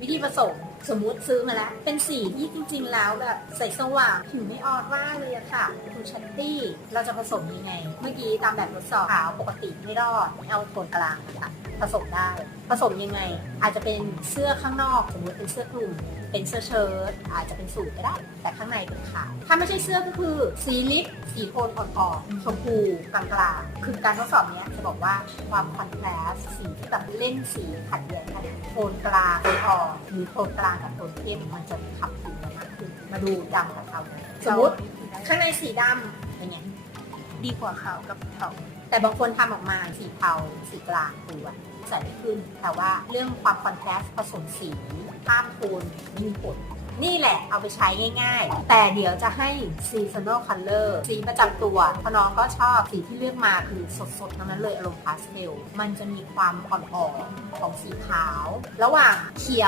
วิธีผสมสมมุติซื้อมาแล้ว เป็นสีที่จริง ๆ แล้วแบบใสสว่างผิวไม่ออดว่าเลยอะค่ะคุณชัตตี้เราจะผสมยังไง เมื่อกี้ตามแบบทดสอบขาวปกติไม่รอดเอาโทนกลางนะคะผสมได้ผสมยังไง อาจจะเป็นเสื้อข้างนอกสมมติเป็นเสื้อคลุมเป็นเสื้อเชิ้ตอาจจะเป็นสูทก็ได้ แต่ข้างในเป็นขาวถ้าไม่ใช่เสื้อก็คือสีลิปสีโทนอ่อนๆชมพูกลางๆคือการทดสอบเนี้ยจะบอกว่าความคอนทราสต์สีที่แบบเล่นสีขัดแย้งกันโทนกลางอ่อนหรือโทนกลางกับโทนเข้มมันจะขับผิวมากขึ้น มาดูดำกับเทานะสมมติข้างในสีดำเป็นไงดีกว่าขาวกับเทาแต่บางคนทำออกมาสีเทาสีกลางตัวใส่ไม่ขึ้น แต่ว่าเรื่องความคอนทราสต์ผสมสีข้ามโทนไม่มีผลนี่แหละเอาไปใช้ง่ายๆ แต่เดี๋ยวจะให้ seasonal color สีประจำตัวเพราะน้องก็ชอบสีที่เลือกมาคือสดๆทั้งนั้นเลยอารมณ์พาสเทลมันจะมีความอ่อนๆของสีขาว ระหว่างเขียว